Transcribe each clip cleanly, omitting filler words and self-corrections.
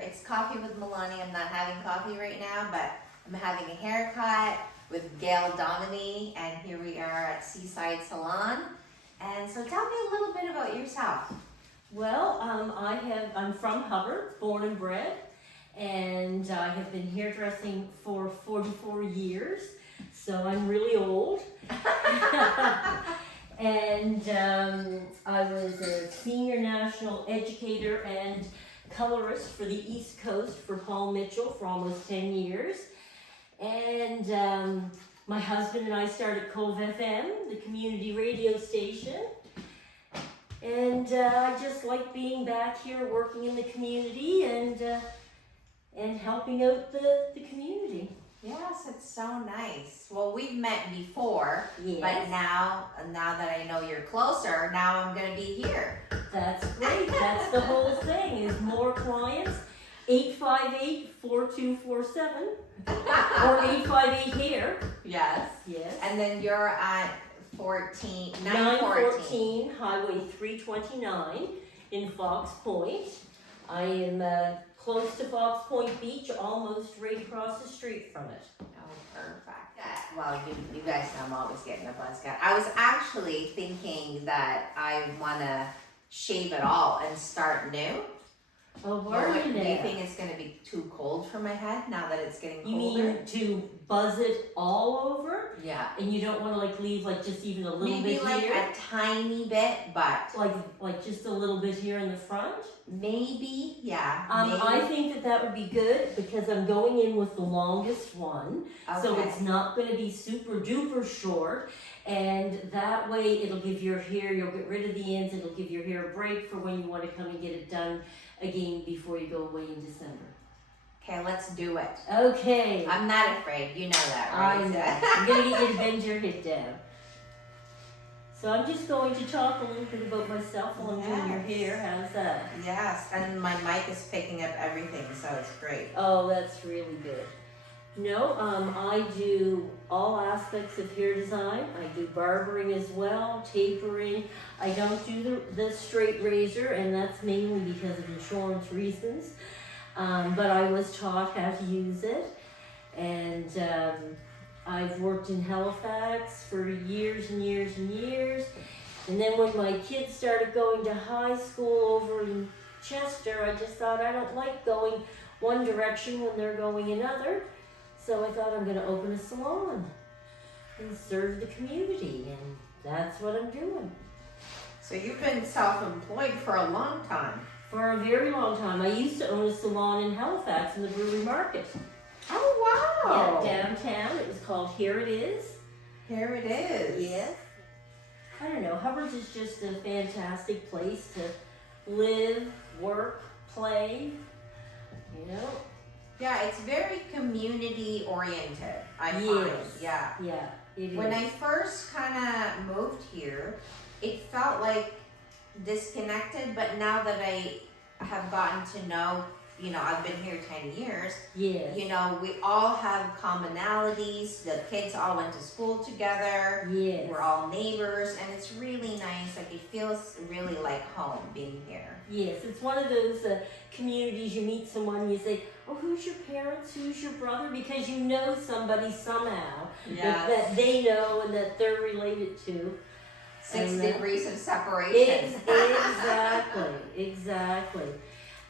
It's coffee with Melānie. I'm not having coffee right now, but I'm having a haircut with Gail Dominey, and here we are at Seaside Salon. And so tell me a little bit about yourself. Well, I'm from Hubbards, born and bred, and I have been hairdressing for 44 years, so I'm really old. And I was a senior national educator and colorist for the East Coast for Paul Mitchell for almost 10 years. And my husband and I started Cove FM, the community radio station. And I just like being back here working in the community and helping out the community. Yes, it's so nice. Well, we've met before, Yes. but now that I know you're closer, now I'm going to be here. That's great. That's the whole thing, is more clients. 858-4247 or 858 hair. Yes. Yes. And then you're at 914 Highway 329 in Fox Point. I am close to Fox Point Beach, almost right across the street from it. Oh, perfect. Well, you guys know I'm always getting a buzz cut. I was actually thinking that I want to shave it all and start new. Oh, were you Do you there? think it's going to be too cold for my head now that it's getting You colder? mean to buzz it all over? Yeah. And you don't want to like leave like just even a little Maybe bit like here? a tiny bit, but Like just a little bit here in the front? maybe, yeah. I think that would be good because I'm going in with the longest one. So Okay. it's not going to be super duper short, and that way it'll give your hair, you'll get rid of the ends, it'll give your hair a break for when you want to come and get it done again before you go away in December. Okay, let's do it. Okay. I'm not afraid. You know that, I right? know. I'm going to get you to bend your head down. So I'm just going to talk a little bit about myself while I'm doing your hair. How's that? Yes, and my mic is picking up everything, so it's great. Oh, that's really good. No, I do all aspects of hair design. I do barbering as well, tapering. I don't do the straight razor, and that's mainly because of insurance reasons. But I was taught how to use it, and I've worked in Halifax for years and years and years. And then when my kids started going to high school over in Chester, I just thought I don't like going one direction when they're going another. So I thought I'm going to open a salon and serve the community, and that's what I'm doing. So you've been self-employed for a long time. For a very long time. I used to own a salon in Halifax in the Brewery Market. Oh, wow. Yeah, downtown. It was called Here It Is. Here it is. Yes. I don't know. Hubbards is just a fantastic place to live, work, play, you know. Yeah, it's very community oriented, I find. Yeah. Yeah, it is. When I first kind of moved here, it felt like disconnected, but now that I have gotten to know, you know, I've been here 10 years, Yes. you know, we all have commonalities. The kids all went to school together. Yes. We're all neighbors, and it's really nice. Like, it feels really like home being here. Yes, it's one of those communities you meet someone and you say, oh, who's your parents, who's your brother? Because you know somebody somehow that they know and that they're related to. 6 degrees of separation. Exactly.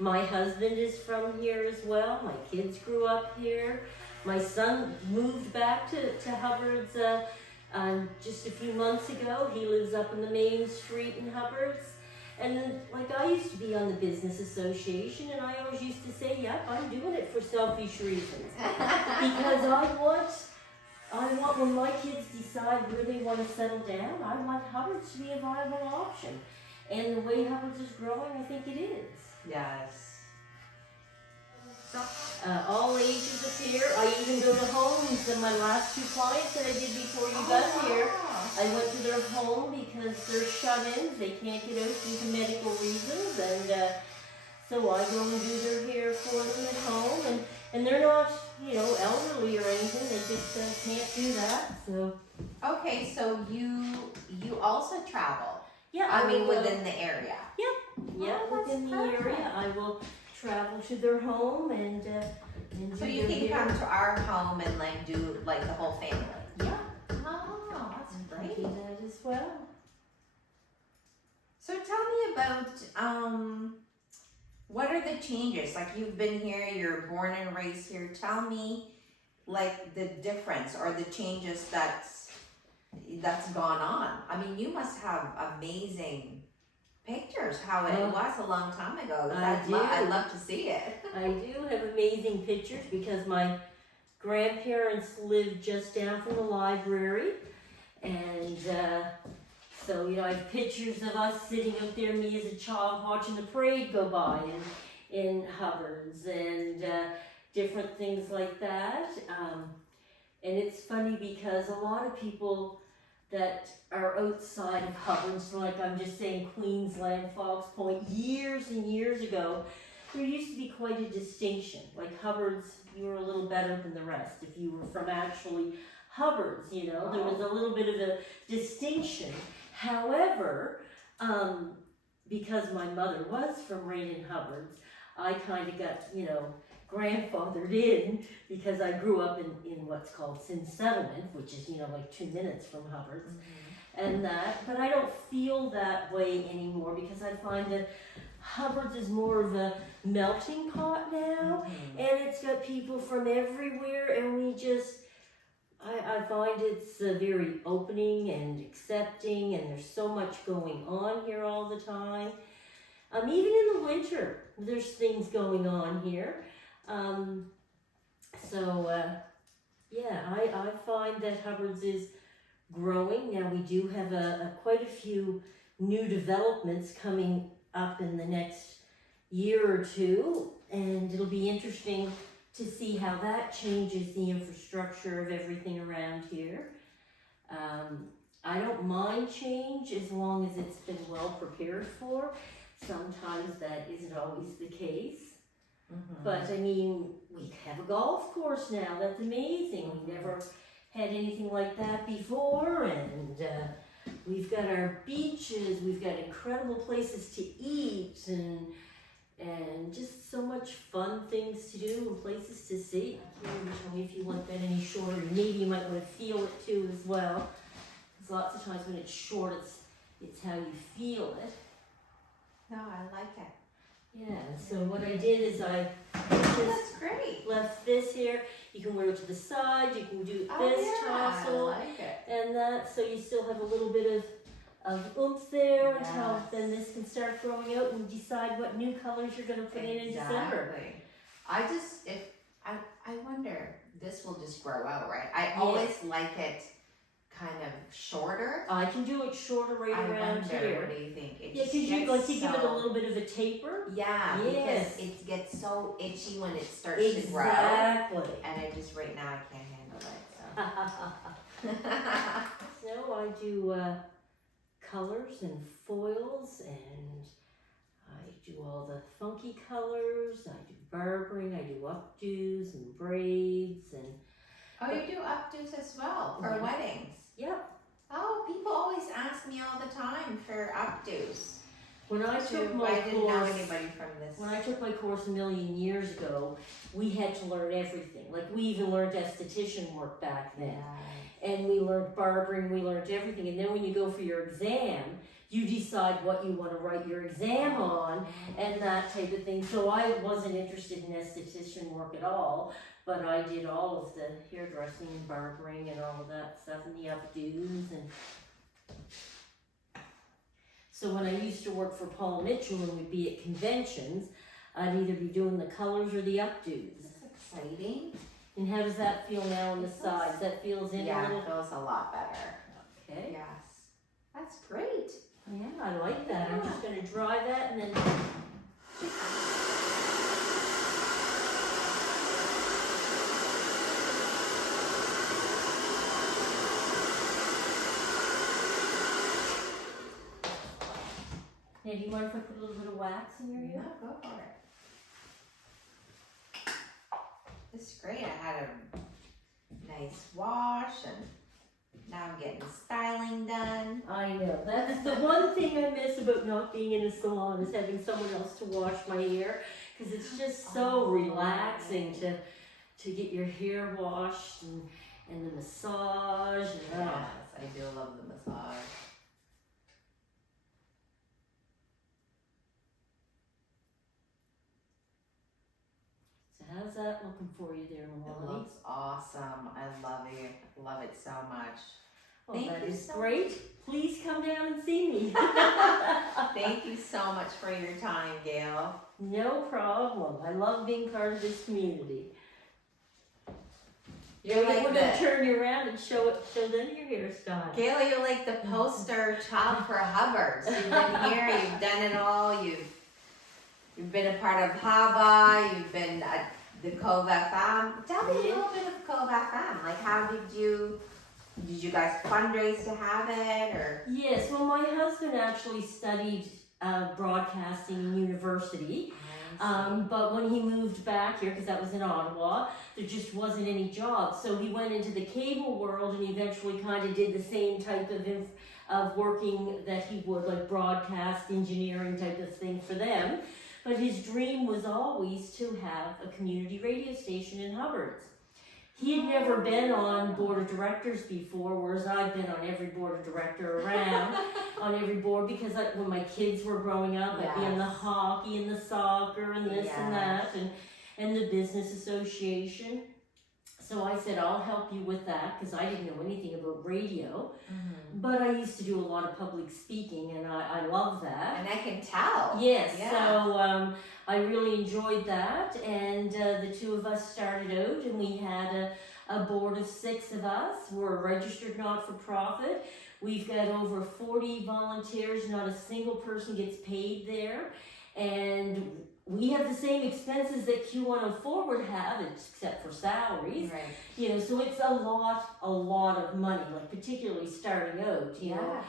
My husband is from here as well. My kids grew up here. My son moved back to Hubbards just a few months ago. He lives up in the main street in Hubbards. And like I used to be on the business association, and I always used to say, yep, I'm doing it for selfish reasons. Because I when my kids decide where they want to settle down, I want Hubbards to be a viable option. And the way Hubbards is growing, I think it is. Yes. So, All ages appear. I even go to homes, and my last 2 clients that I did before you got here, wow. I went to their home because they're shut-ins. They can't get out due to medical reasons, and so I go and do their hair for them at home, and they're not, elderly or anything. They just can't do that. So Okay, so you also travel. yeah, I mean, will, within the area. yeah, Oh, that's within the perfect. area, I will travel to their home and do So you their can hair. come to our home and like do like the whole family. Yeah, Oh, that's I great. do that as well. So tell me about what are the changes? Like you've been here, you're born and raised here. Tell me like the difference or the changes that's gone on. I mean, you must have amazing pictures how it was a long time ago. I'd love to see it. I do have amazing pictures because my grandparents lived just down from the library, and so I have pictures of us sitting out there, me as a child watching the parade go by in Hubbards and different things like that. And it's funny because a lot of people that are outside of Hubbards, like I'm just saying Queensland, Fox Point, years and years ago, there used to be quite a distinction. Like Hubbards, you were a little better than the rest if you were from actually Hubbards, there was a little bit of a distinction. However, because my mother was from right in Hubbards, I kind of got, grandfathered in because I grew up in what's called Sin Settlement, which is, like 2 minutes from Hubbards and that. But I don't feel that way anymore because I find that Hubbards is more of a melting pot now, and it's got people from everywhere, and we just, I find it's very opening and accepting, and there's so much going on here all the time. Even in the winter, there's things going on here. I find that Hubbards is growing. Now we do have quite a few new developments coming up in the next year or two, and it'll be interesting to see how that changes the infrastructure of everything around here. I don't mind change as long as it's been well prepared for. Sometimes that isn't always the case. But I mean, we have a golf course now. That's amazing. We never had anything like that before, and we've got our beaches. We've got incredible places to eat, and just so much fun things to do and places to see. You tell me if you want that any shorter. Maybe you might want to feel it too as well. Because lots of times when it's short, it's how you feel it. No, I like it. Yeah, so what I did is I That's great. left this here. You can wear it to the side, you can do Oh, this yeah, tassel I like it. and that, so you still have a little bit of oomph there until Yes. then this can start growing out and decide what new colors you're going to put in December. I wonder, this will just grow out, right? I always like it kind of shorter. I can do it shorter right I around wonder, here. what do you think? It Yeah, just because you gets like to give it a so- little bit of a taper. Yeah, Yes. because it gets so itchy when it starts to grow. Exactly. And I just, right now, I can't handle it, so. So I do colors and foils, and I do all the funky colors. I do barbering, I do updos and braids, and Oh, you do updos as well for Yeah. weddings? yep. Oh, people always ask me all the time for updos. When I took my I didn't know course, anybody from this. when I took my course a million years ago, we had to learn everything. Like we even learned esthetician work back then. And we learned barbering, we learned everything. And then when you go for your exam, you decide what you want to write your exam on and that type of thing. So I wasn't interested in esthetician work at all, but I did all of the hairdressing and barbering and all of that stuff and the updos. And so when I used to work for Paul Mitchell and we'd be at conventions, I'd either be doing the colors or the updos. That's exciting. And how does that feel now on the sides? That feels in a Yeah, little. it feels a lot better. Okay. Yes. That's great. Yeah, I like that. I'm just going to dry that and then. Now, do you mind if I put a little bit of wax in your hair? No, go for it. This is great. I had a nice wash and now I'm getting styling done. I know. That's the one thing I miss about not being in a salon is having someone else to wash my hair, because it's just so relaxing to get your hair washed and the massage. And, Yes, I do love the massage. So how's that looking for you there, It Melānie? looks awesome. I love it. Love it so much. Well, Thank that you is so great. Please come down and see me. Thank you so much for your time, Gail. No problem. I love being part of this community. You're We're like going to the turn you around and show them your hairstyle. Gail, you're like the poster child for Hubbards. You've been here, you've done it all. You've been a part of Hubba. You've been at the Cove FM. Tell me a little bit of Cove FM. Like, how did you guys fundraise to have it, or? Yes, well, my husband actually studied broadcasting in university, but when he moved back here, because that was in Ottawa, there just wasn't any jobs. So he went into the cable world and eventually kind of did the same type of working that he would, like broadcast engineering type of thing for them. But his dream was always to have a community radio station in Hubbards. He had never been on board of directors before, whereas I've been on every board of director around, on every board, because when my kids were growing up, I'd be on the hockey and the soccer and this and that, and the business association. So I said, I'll help you with that, because I didn't know anything about radio. Mm-hmm. But I used to do a lot of public speaking, and I love that. And I can tell. Yes, Yeah. so I really enjoyed that, and the two of us started out, and we had a board of 6 of us. We're a registered not-for-profit. We've got over 40 volunteers. Not a single person gets paid there, and we have the same expenses that Q104 would have, except for salaries. Right. You know, so it's a lot of money, like particularly starting out, you know.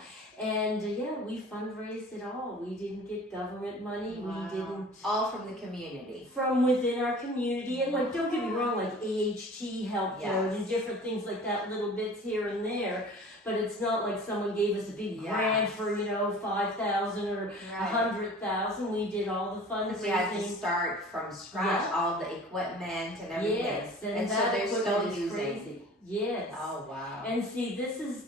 And we fundraised it all. We didn't get government money. Wow. We didn't. All from the community. From within our community. And like, don't get me wrong, like AHT helped out Yes. and different things like that, little bits here and there. But it's not like someone gave us a big grant for, $5,000 or $100,000. We did all the fundraising. We had to start from scratch, all the equipment and everything. Yes, and so that they're still equipment is using. crazy. Yes. Oh wow. And see, this is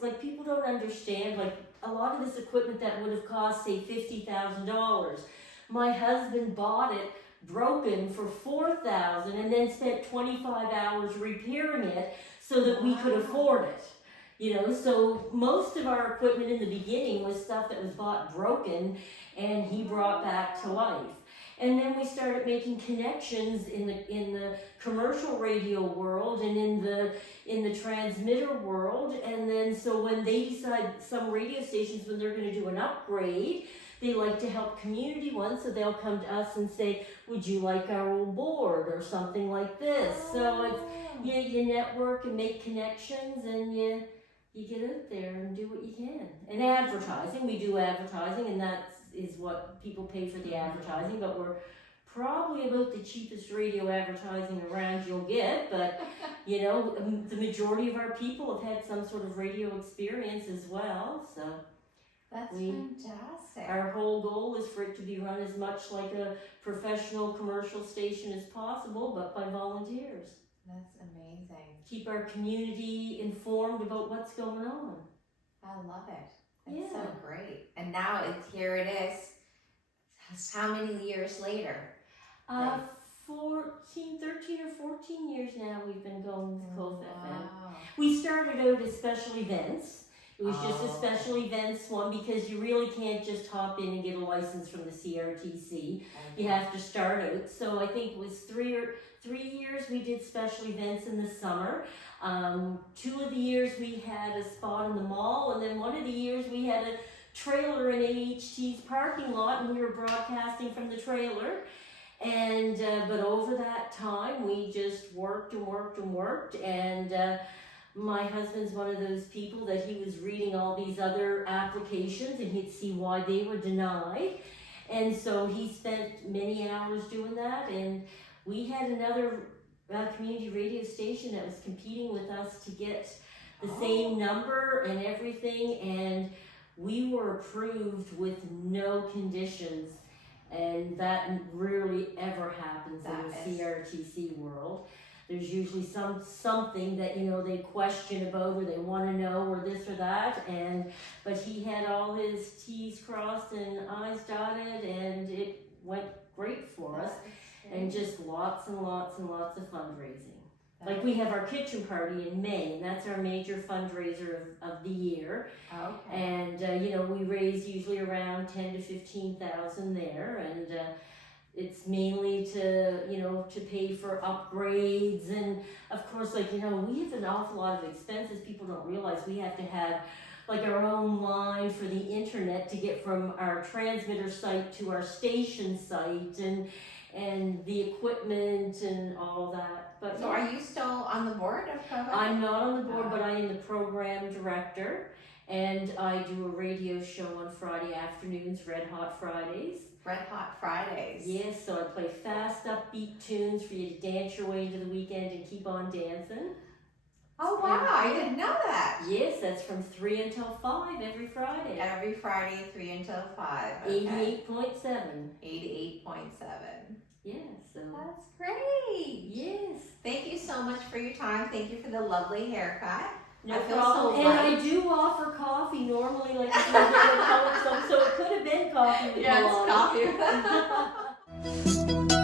like, people don't understand, like a lot of this equipment that would have cost, say, $50,000. My husband bought it broken for $4,000 and then spent 25 hours repairing it so that we could afford it. You know, so most of our equipment in the beginning was stuff that was bought broken and he brought back to life. And then we started making connections in the commercial radio world and in the transmitter world. And then so when they decide, some radio stations, when they're going to do an upgrade, they like to help community ones, so they'll come to us and say, would you like our old board or something like this? So it's, you network and make connections, and you get out there and do what you can. And advertising, we do advertising, and that is what people pay for the advertising, but we're probably about the cheapest radio advertising around you'll get, but the majority of our people have had some sort of radio experience as well, so. That's fantastic. Our whole goal is for it to be run as much like a professional commercial station as possible, but by volunteers. That's amazing. Keep our community informed about what's going on. I love it. It's so great. And now here it is. How many years later? 13 or 14 years now we've been going with Cove FM. Wow. We started out as special events. It was just a special events one because you really can't just hop in and get a license from the CRTC. You have to start out. So I think it was 3 years we did special events in the summer. 2 of the years we had a spot in the mall, and then 1 of the years we had a trailer in AHT's parking lot, and we were broadcasting from the trailer. And but over that time we just worked and worked and worked, and my husband's one of those people that he was reading all these other applications and he'd see why they were denied, and so he spent many hours doing that. And we had another community radio station that was competing with us to get the same number and everything, and we were approved with no conditions, and that rarely ever happens in the CRTC world. There's usually something that they question about, or they want to know, or this or that. But he had all his T's crossed and I's dotted, and it went great for us. And just lots and lots and lots of fundraising. Like we have our kitchen party in May, and that's our major fundraiser of the year. Okay. And we raise usually around 10 to 15,000 there, and it's mainly to pay for upgrades, and of course, we have an awful lot of expenses. People don't realize we have to have our own line for the internet to get from our transmitter site to our station site, and the equipment and all that. But so are you still on the board of Cove FM? I'm not on the board, but I am the program director, and I do a radio show on Friday afternoons, Red Hot Fridays. Red Hot Fridays. Yes, so I play fast, upbeat tunes for you to dance your way into the weekend and keep on dancing. Oh wow, I didn't know that. Yes, that's from 3 until 5 every Friday. Every Friday, 3 until 5. Okay. 88.7. 88.7. Yeah, so. That's great. Yes. Thank you so much for your time. Thank you for the lovely haircut. No I feel problem. so And light. I do offer coffee normally, if you get a color, so it could have been coffee with Yes, Melānie. coffee.